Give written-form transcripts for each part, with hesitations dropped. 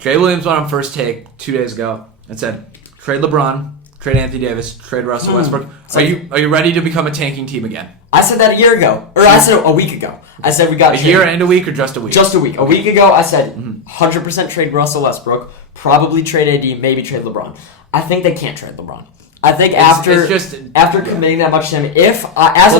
Jay Williams went on First Take 2 days ago and said, trade LeBron, trade Anthony Davis, trade Russell Westbrook. Are you ready to become a tanking team again? I said that a year ago. Or I said a week ago. I said we got a year and a week or just a week? Just a week. A week ago, I said 100% trade Russell Westbrook, probably trade AD, maybe trade LeBron. I think they can't trade LeBron. I think after committing that much to him,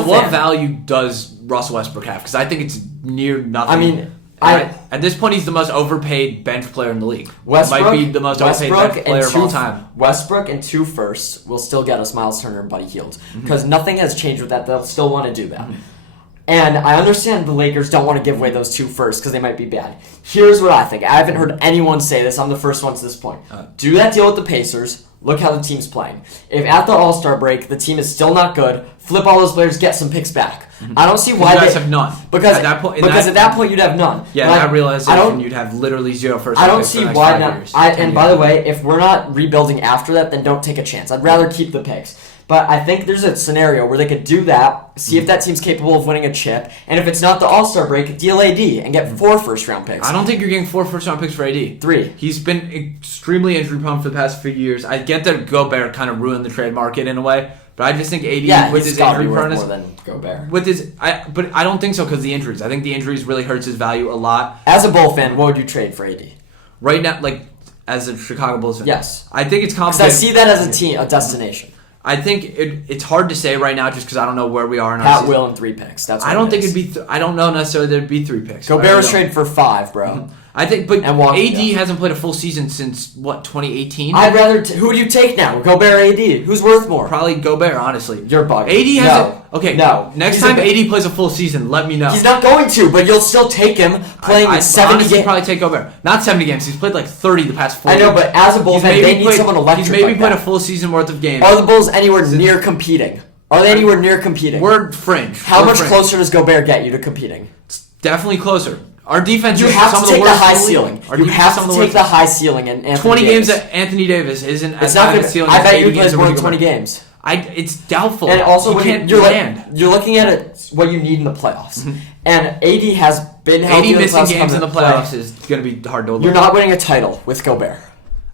what value does Russell Westbrook have? Because I think it's near nothing. I mean, at this point, he's the most overpaid bench player in the league. Westbrook might be the most overpaid bench player of all time. Westbrook and 2 firsts will still get us Miles Turner and Buddy Hield because nothing has changed with that. They'll still want to do that. And I understand the Lakers don't want to give away those 2 firsts because they might be bad. Here's what I think. I haven't heard anyone say this. I'm the first one to this point. Do that deal with the Pacers. Look how the team's playing. If at the All-Star break the team is still not good, flip all those players, get some picks back. I don't see why you guys have none. Because at that point you'd have none. Yeah, that realization you'd have literally 0 first. I don't see why not. And by the way, if we're not rebuilding after that, then don't take a chance. I'd rather keep the picks. But I think there's a scenario where they could do that, see if that team's capable of winning a chip, and if it's not the All-Star break, deal AD and get 4 first-round picks. I don't think you're getting 4 first-round picks for AD. 3. He's been extremely injury-prone for the past few years. I get that Gobert kind of ruined the trade market in a way, but I just think AD with his injury proneness more than Gobert. But I don't think so because of the injuries. I think the injuries really hurts his value a lot. As a Bull fan, what would you trade for AD? Right now, as a Chicago Bulls fan, yes, I think it's complicated. Because I see that as a team, a destination. I think it's hard to say right now just because I don't know where we are in our season. Pat Will and 3 picks. That's what I don't think it'd be. I don't know necessarily there'd be 3 picks. Gobert was traded for 5, bro. I think, but AD hasn't played a full season since 2018. I'd rather. Who do you take now? Gobert, AD. Who's worth more? Probably Gobert, honestly. You're bugging. AD hasn't. Okay, no. Next time AD plays a full season, let me know. He's not going to, but you'll still take him playing 70 games. Probably take Gobert. Not 70 games. He's played 30 the past 4 years. I know, but as a Bulls fan, they need someone electric. He's maybe played a full season worth of games. Are the Bulls anywhere near competing? Are they anywhere near competing? We're fringe. How much closer does Gobert get you to competing? It's definitely closer. Our defense you is have some to of the take worst the high ceiling. You have to take the high ceiling and Anthony 20 Davis. games that Anthony Davis isn't as high high a ceiling. I bet you plays more than 20 games. It's doubtful. And also, you're looking at it, what you need in the playoffs. And AD has been healthy. AD missing games in the playoffs is going to be hard to look. You're not winning a title with Gobert.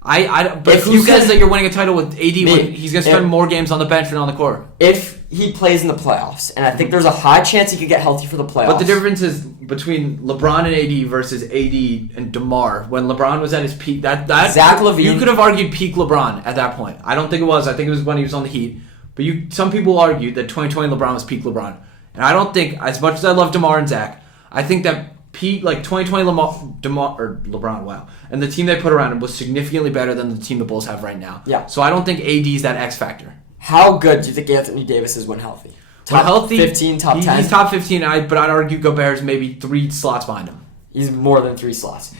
But who says that you're winning a title with AD when he's going to spend more games on the bench than on the court? If he plays in the playoffs, and I think there's a high chance he could get healthy for the playoffs. But the difference is between LeBron and AD versus AD and DeMar. When LeBron was at his peak, that Zach LaVine, you could have argued peak LeBron at that point. I don't think it was. I think it was when he was on the Heat. But some people argued that 2020 LeBron was peak LeBron, and I don't think, as much as I love DeMar and Zach, I think that peak 2020 LeBron, wow, and the team they put around him was significantly better than the team the Bulls have right now. Yeah. So I don't think AD is that X factor. How good do you think Anthony Davis is when healthy? Top 15, top 10? He's top 15, but I'd argue Gobert is maybe 3 slots behind him. He's more than 3 slots.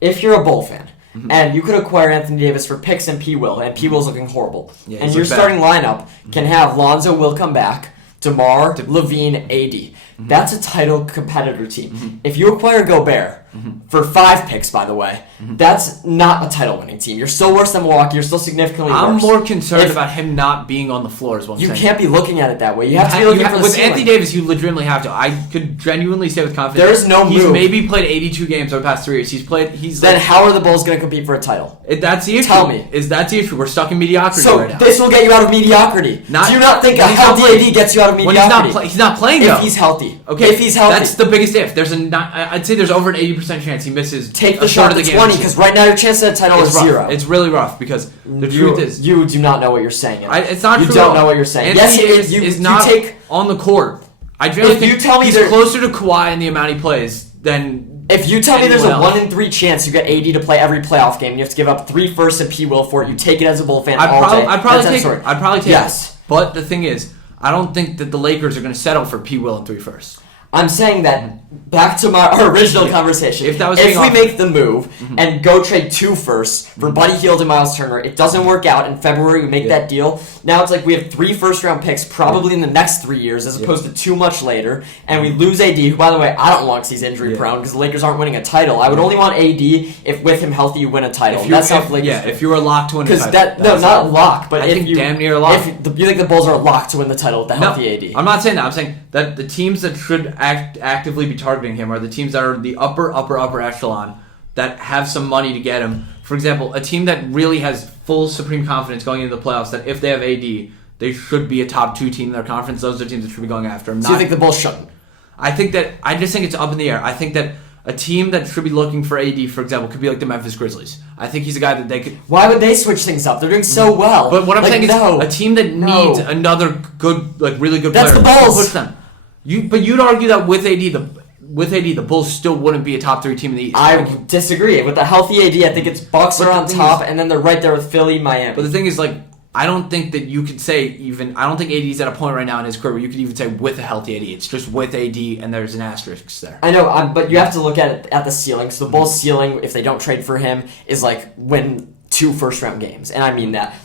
If you're a Bull fan, and you could acquire Anthony Davis for picks and P. Will, and P. Will's looking horrible, and your starting lineup can have Lonzo will come back, DeMar, LaVine, AD. That's a title competitor team. If you acquire Gobert for 5 picks, by the way, that's not a title-winning team. You're still worse than Milwaukee. You're still significantly worse. I'm more concerned about him not being on the floor is what I'm saying. You can't be looking at it that way. You have to be looking for the with ceiling. Anthony Davis, you legitimately have to. I could genuinely say with confidence. There's no move. He's maybe played 82 games over the past 3 years. Then how are the Bulls going to compete for a title? That's the issue. Tell me. That's the issue. We're stuck in mediocrity right now. So this will get you out of mediocrity. Do you not think a healthy AD gets you out of mediocrity? He's not playing though. If he's healthy. Okay. If he's healthy. That's the biggest if. I'd say there's over an 80% chance he misses. Take the shot at 20 because right now your chance at a title is 0. It's really rough because the truth is you do not know what you're saying. It's not true. You don't know what you're saying. Anthony Davis is not on the court. I really think he's closer to Kawhi in the amount he plays than. If you tell me there's a 1 in 3 chance you get AD to play every playoff game, and you have to give up 3 firsts and P. Will for it, you take it as a Bull fan all day. I'd probably take yes. it. But the thing is, I don't think that the Lakers are going to settle for P. Will and 3 firsts. I'm saying that back to our original conversation. If we make the move and go trade 2 firsts for Buddy Hield and Miles Turner, it doesn't work out. In February, we make that deal. Now it's like we have 3 first-round picks probably in the next 3 years as opposed to 2 much later. And we lose AD, who, by the way, I don't want because he's injury-prone because the Lakers aren't winning a title. I would only want AD if with him healthy you win a title. If you were locked to win a title. Not locked, but I think damn near locked. You think the Bulls are locked to win the title with the healthy AD? I'm not saying that. I'm saying that the teams that should actively be targeting him are the teams that are the upper echelon that have some money to get him. For example, a team that really has full supreme confidence going into the playoffs that if they have AD, they should be a top 2 team in their conference. Those are teams that should be going after him. So you think the Bulls shouldn't? I just think it's up in the air. I think that a team that should be looking for AD, for example, could be like the Memphis Grizzlies. I think he's a guy that they could... Why would they switch things up? They're doing so well. But what I'm saying is a team that needs another good, like really good player. That's the Bulls. Push them. But you'd argue that with AD, the Bulls still wouldn't be a top 3 team in the East. I disagree. With a healthy AD, I think it's Bucks are on top, and then they're right there with Philly, Miami. But the thing is, like, I don't think that you could say even... I don't think AD's at a point right now in his career where you could even say with a healthy AD. It's just with AD, and there's an asterisk there. I know, but you have to look at it at the ceiling. So the Bulls' ceiling, if they don't trade for him, is like win 2 first-round games. And I mean that.